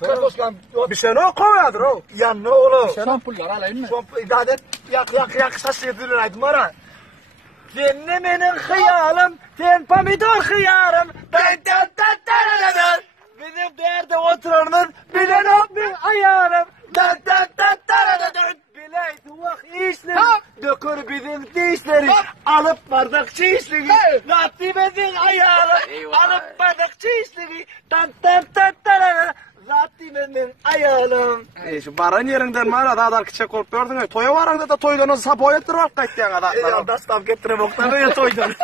Kardeşlerim. Bir şey ne kovayadır o? Ya ne oğlum? Şampuller alayım mı? İdadet yak şaşırtırır aydım bana. Sen ne benim hıyalım, sen pomidor hıyarım. Bizim derde oturanın bilen bir ayarım. Biley tuvak işleri, dökür bizim dişleri. Alıp bardakçı işleri, Latime'nin ayarı. Alıp bardakçı işleri, Latime'nin ayarım. Şu baran yerinden bana da adar küçük olup gördün mü? Toya varanda da toydan o sap oyatır var kayıtlayan adamlar. Yoldaş tam getirem oktanı ya toydan.